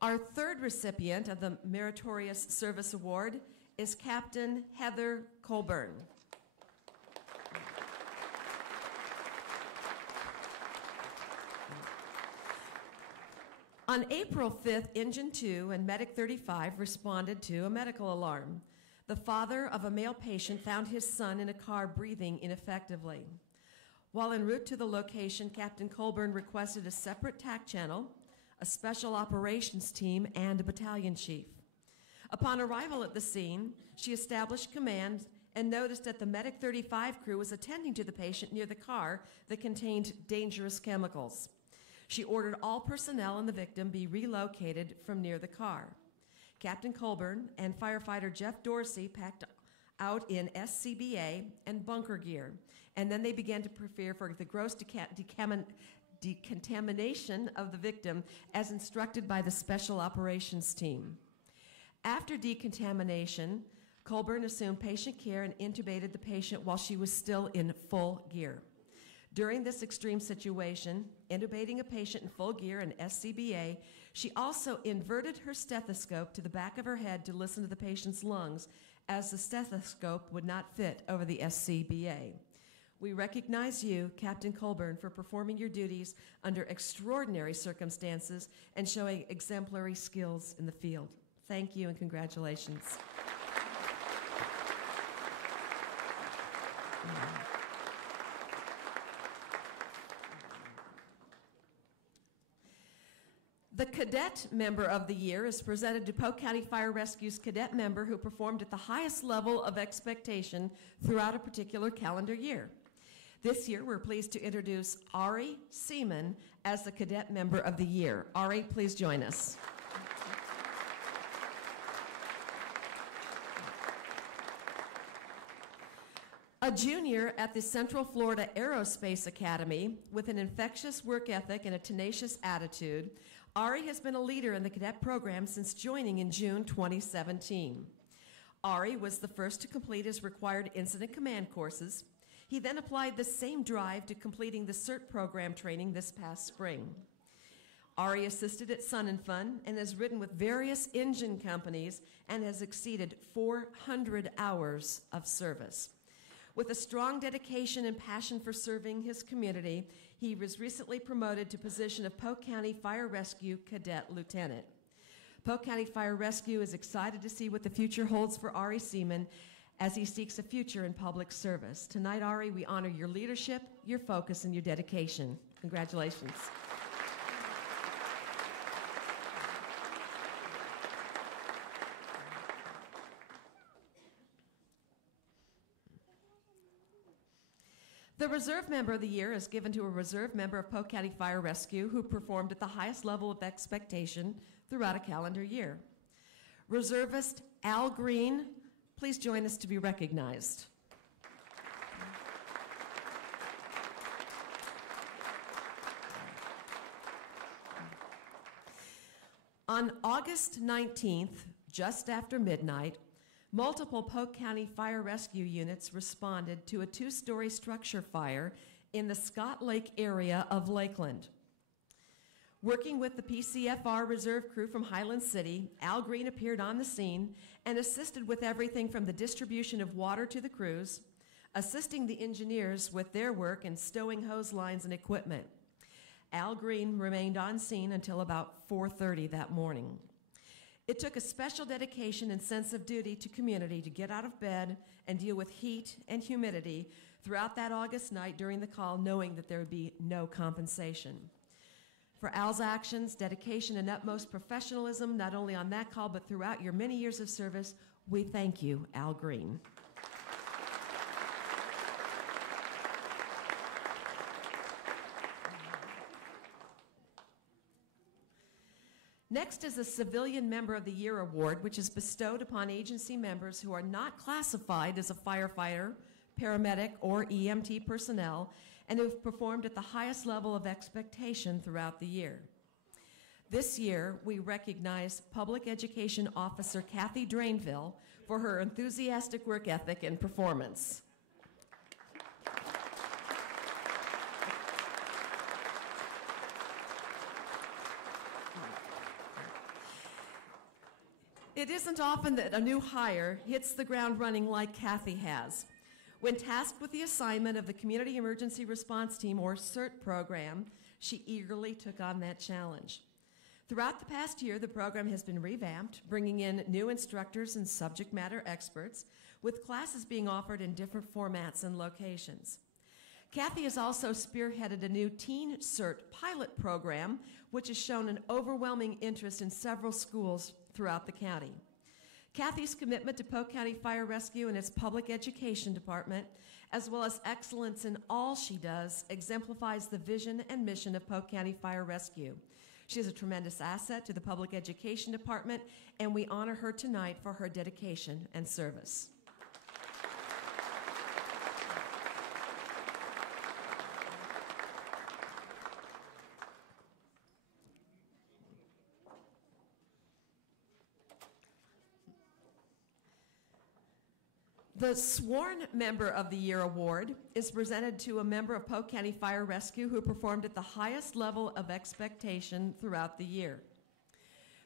Our 3rd recipient of the Meritorious Service Award is Captain Heather Colburn. On April 5th, Engine 2 and Medic 35 responded to a medical alarm. The father of a male patient found his son in a car breathing ineffectively. While en route to the location, Captain Colburn requested a separate TAC channel, a special operations team, and a battalion chief. Upon arrival at the scene, she established command and noticed that the Medic 35 crew was attending to the patient near the car that contained dangerous chemicals. She ordered all personnel and the victim be relocated from near the car. Captain Colburn and firefighter Jeff Dorsey packed out in SCBA and bunker gear, and then they began to prepare for the gross decontamination of the victim as instructed by the Special Operations Team. After decontamination, Colburn assumed patient care and intubated the patient while she was still in full gear. During this extreme situation, intubating a patient in full gear in SCBA, she also inverted her stethoscope to the back of her head to listen to the patient's lungs, as the stethoscope would not fit over the SCBA. We recognize you, Captain Colburn, for performing your duties under extraordinary circumstances and showing exemplary skills in the field. Thank you and congratulations. The Cadet Member of the Year is presented to Polk County Fire Rescue's cadet member who performed at the highest level of expectation throughout a particular calendar year. This year, we're pleased to introduce Ari Seaman as the Cadet Member of the Year. Ari, please join us. A junior at the Central Florida Aerospace Academy with an infectious work ethic and a tenacious attitude, Ari has been a leader in the cadet program since joining in June 2017. Ari was the first to complete his required incident command courses. He then applied the same drive to completing the CERT program training this past spring. Ari assisted at Sun and Fun and has ridden with various engine companies and has exceeded 400 hours of service. With a strong dedication and passion for serving his community, he was recently promoted to position of Polk County Fire Rescue Cadet Lieutenant. Polk County Fire Rescue is excited to see what the future holds for Ari Seaman as he seeks a future in public service. Tonight, Ari, we honor your leadership, your focus, and your dedication. Congratulations. The The Reserve Member of the Year is given to a reserve member of Polk County Fire Rescue who performed at the highest level of expectation throughout a calendar year. Reservist Al Green, please join us to be recognized. On August 19th, just after midnight, multiple Polk County Fire Rescue units responded to a two-story structure fire in the Scott Lake area of Lakeland. Working with the PCFR reserve crew from Highland City, Al Green appeared on the scene and assisted with everything from the distribution of water to the crews, assisting the engineers with their work in stowing hose lines and equipment. Al Green remained on scene until about 4:30 that morning. It took a special dedication and sense of duty to community to get out of bed and deal with heat and humidity throughout that August night during the call, knowing that there would be no compensation. For Al's actions, dedication, and utmost professionalism, not only on that call but throughout your many years of service, we thank you, Al Green. Next is the Civilian Member of the Year Award, which is bestowed upon agency members who are not classified as a firefighter, paramedic, or EMT personnel, and who have performed at the highest level of expectation throughout the year. This year, we recognize Public Education Officer Kathy Drainville for her enthusiastic work ethic and performance. It isn't often that a new hire hits the ground running like Kathy has. When tasked with the assignment of the Community Emergency Response Team, or CERT program, she eagerly took on that challenge. Throughout the past year, the program has been revamped, bringing in new instructors and subject matter experts, with classes being offered in different formats and locations. Kathy has also spearheaded a new Teen CERT pilot program, which has shown an overwhelming interest in several schools throughout the county. Kathy's commitment to Polk County Fire Rescue and its public education department, as well as excellence in all she does, exemplifies the vision and mission of Polk County Fire Rescue. She is a tremendous asset to the public education department, and we honor her tonight for her dedication and service. The Sworn Member of the Year Award is presented to a member of Polk County Fire Rescue who performed at the highest level of expectation throughout the year.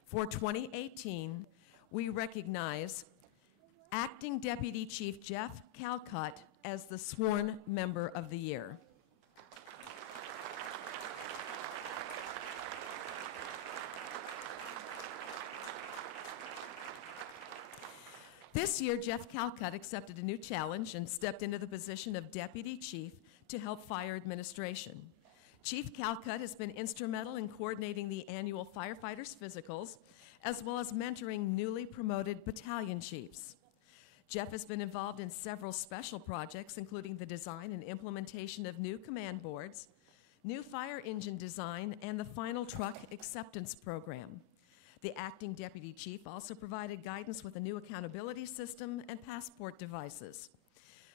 For 2018, we recognize Acting Deputy Chief Jeff Calcutt as the Sworn Member of the Year. This year, Jeff Calcutt accepted a new challenge and stepped into the position of Deputy Chief to help fire administration. Chief Calcutt has been instrumental in coordinating the annual firefighters' physicals, as well as mentoring newly promoted battalion chiefs. Jeff has been involved in several special projects, including the design and implementation of new command boards, new fire engine design, and the final truck acceptance program. The acting deputy chief also provided guidance with a new accountability system and passport devices.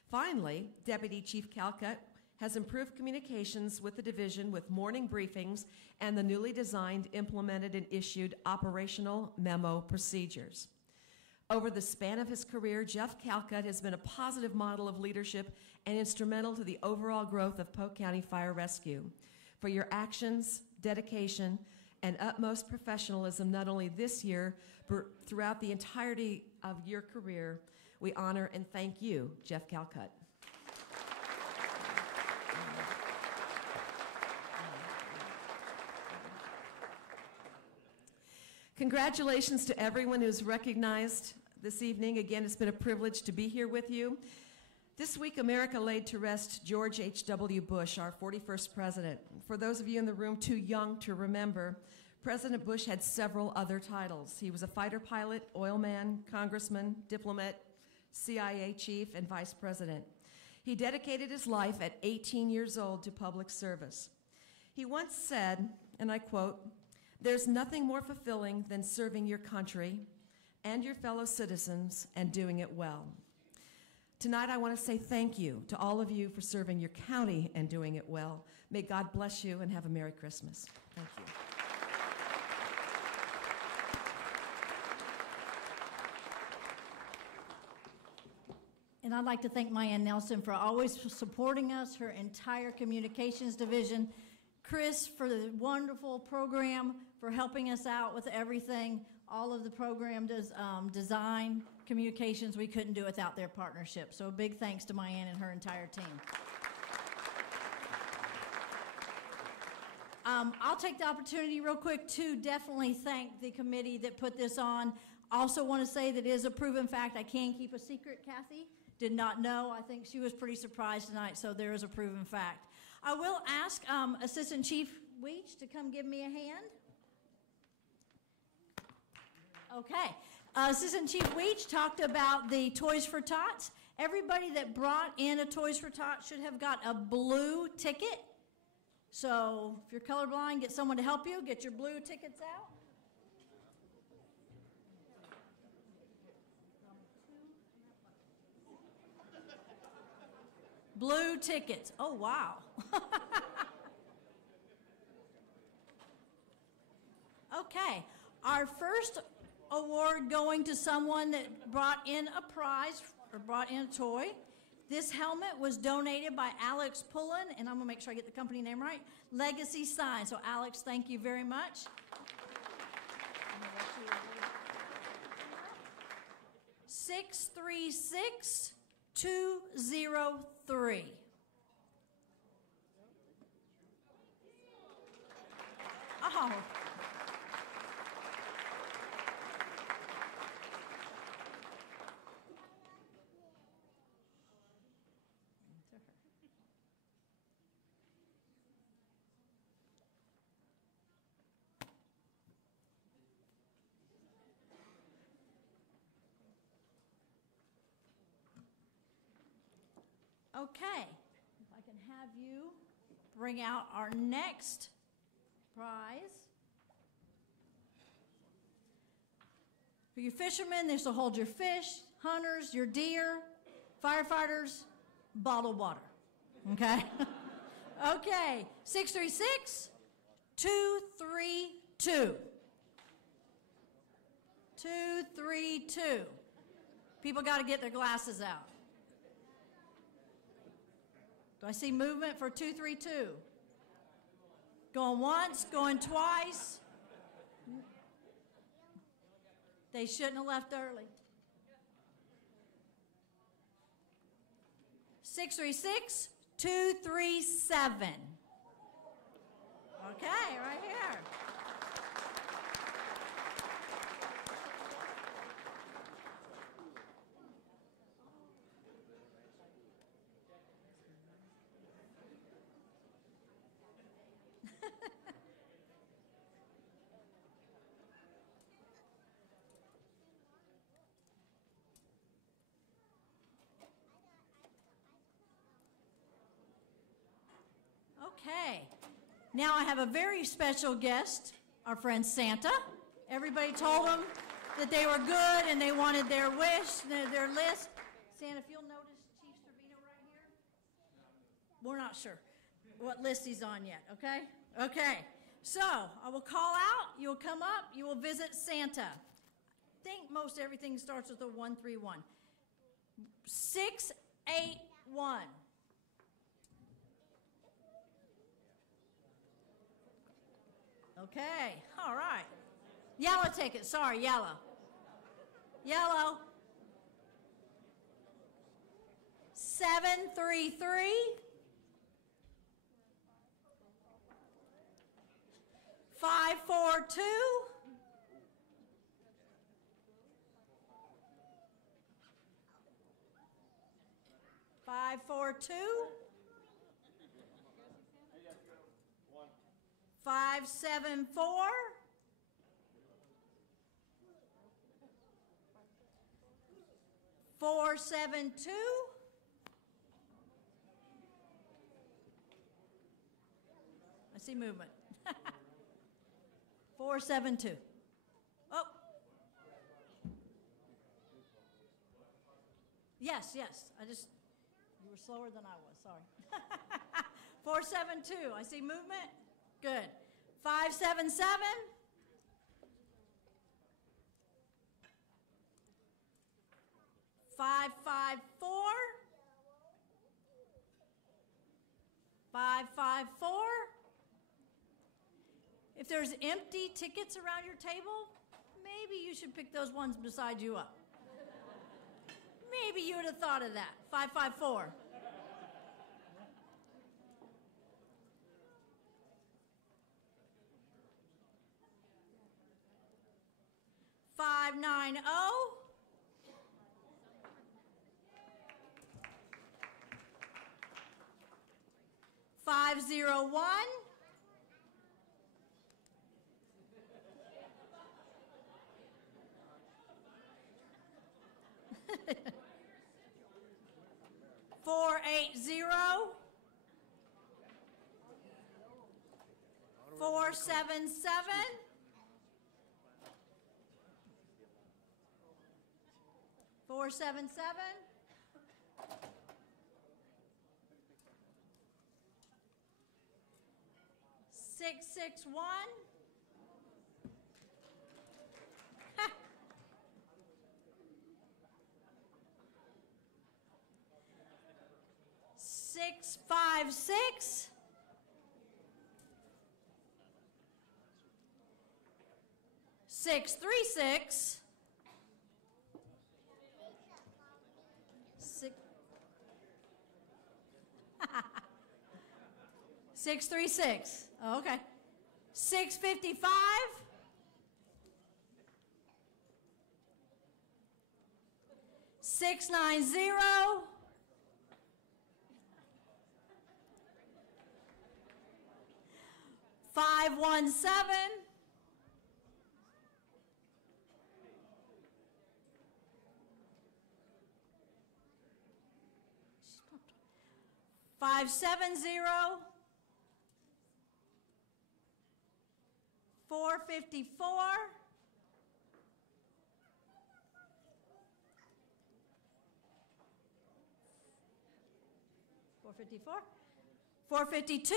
Finally, Deputy Chief Calcutt has improved communications with the division with morning briefings and the newly designed, implemented, and issued operational memo procedures. Over the span of his career, Jeff Calcutt has been a positive model of leadership and instrumental to the overall growth of Polk County Fire Rescue. For your actions, dedication, and utmost professionalism, not only this year, but throughout the entirety of your career, we honor and thank you, Jeff Calcutt. Congratulations to everyone who's recognized this evening. Again, it's been a privilege to be here with you. This week, America laid to rest George H.W. Bush, our 41st president. For those of you in the room too young to remember, President Bush had several other titles. He was a fighter pilot, oil man, congressman, diplomat, CIA chief, and vice president. He dedicated his life at 18 years old to public service. He once said, and I quote, "There's nothing more fulfilling than serving your country and your fellow citizens and doing it well." Tonight, I want to say thank you to all of you for serving your county and doing it well. May God bless you and have a Merry Christmas. Thank you. And I'd like to thank Maya Nelson for always supporting us, her entire communications division, Chris for the wonderful program, for helping us out with everything, all of the program design, communications, we couldn't do without their partnership. So a big thanks to Mayanne and her entire team. I'll take the opportunity real quick to definitely thank the committee that put this on. Also want to say that it is a proven fact. I can keep a secret, Kathy. Did not know. I think she was pretty surprised tonight, so there is a proven fact. I will ask Assistant Chief Weech to come give me a hand. Okay. Assistant Chief Weech talked about the Toys for Tots. Everybody that brought in a Toys for Tots should have got a blue ticket. So if you're colorblind, get someone to help you. Get your blue tickets out. Blue tickets. Oh, wow. Okay. Our first award going to someone that brought in a prize or brought in a toy. This helmet was donated by Alex Pullen, and I'm going to make sure I get the company name right, Legacy Sign. So, Alex, thank you very much. 636-203. Oh. Okay, if I can have you bring out our next prize. For you fishermen, this will hold your fish, hunters, your deer, firefighters, bottled water. Okay? Okay, 636-232. 232. People got to get their glasses out. Do I see movement for 232? Going once, going twice. They shouldn't have left early. 636-237. Okay, right here. Okay, now I have a very special guest, our friend Santa. Everybody told them that they were good and they wanted their wish, their list. Santa, if you'll notice Chief Servino right here, we're not sure what list he's on yet, okay? Okay, so I will call out, you'll come up, you will visit Santa. I think most everything starts with a 131. 681. Okay, all right. Yellow ticket, sorry, yellow. Yellow. 733. 542. 542. 574. 472. see movement. 472. Oh. Yes, yes. You were slower than I was, sorry. 472. I see movement. Good. 577. 554. 554. If there's empty tickets around your table, maybe you should pick those ones beside you up. Maybe you would have thought of that. 554. 590. 501. 480. 477. 477. 661. 656. 636. 636. Oh, okay. 655. 690. 517. 570. 454. 454. 452.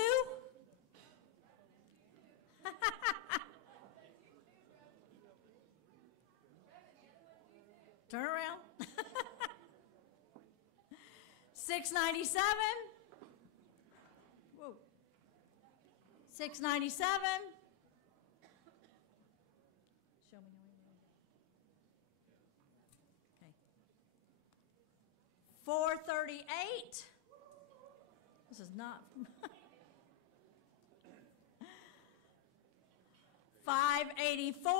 Turn around. 697. Whoa. 697. Show me how many. Okay. 438. This is not. 584.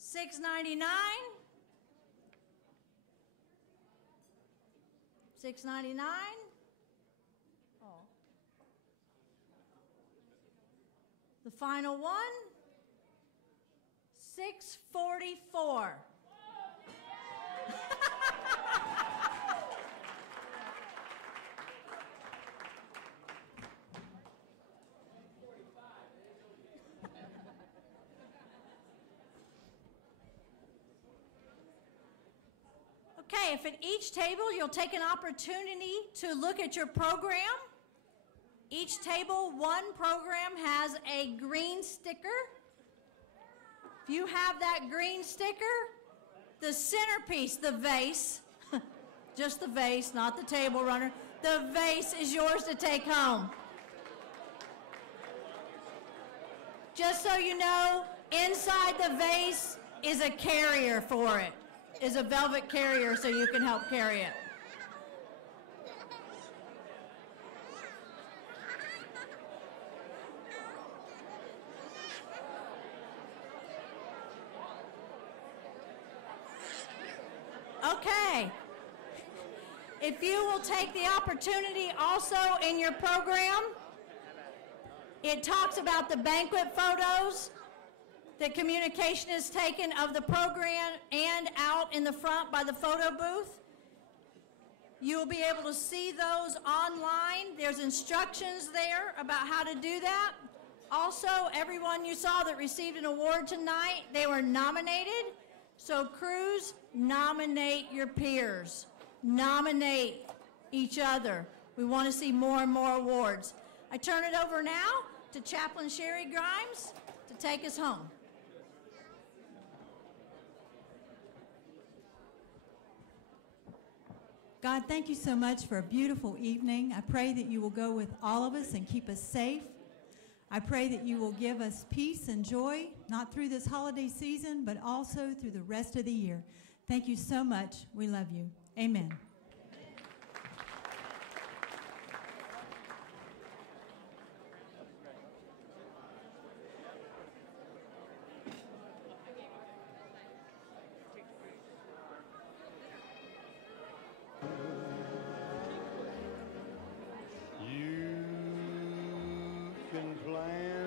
699. 699. Oh. The final one. 644. Okay, if at each table you'll take an opportunity to look at your program. Each table, one program has a green sticker. If you have that green sticker, the centerpiece, the vase, just the vase, not the table runner, the vase is yours to take home. Just so you know, inside the vase is a carrier for it. Is a velvet carrier so you can help carry it. Okay. If you will take the opportunity also in your program, It talks about the banquet photos that communication is taken of the program and out in the front by the photo booth. You'll be able to see those online. There's instructions there about how to do that. Also, everyone you saw that received an award tonight, they were nominated. So crews, nominate your peers. Nominate each other. We want to see more and more awards. I turn it over now to Chaplain Sherry Grimes to take us home. God, thank you so much for a beautiful evening. I pray that you will go with all of us and keep us safe. I pray that you will give us peace and joy, not through this holiday season, but also through the rest of the year. Thank you so much. We love you. Amen. You can plan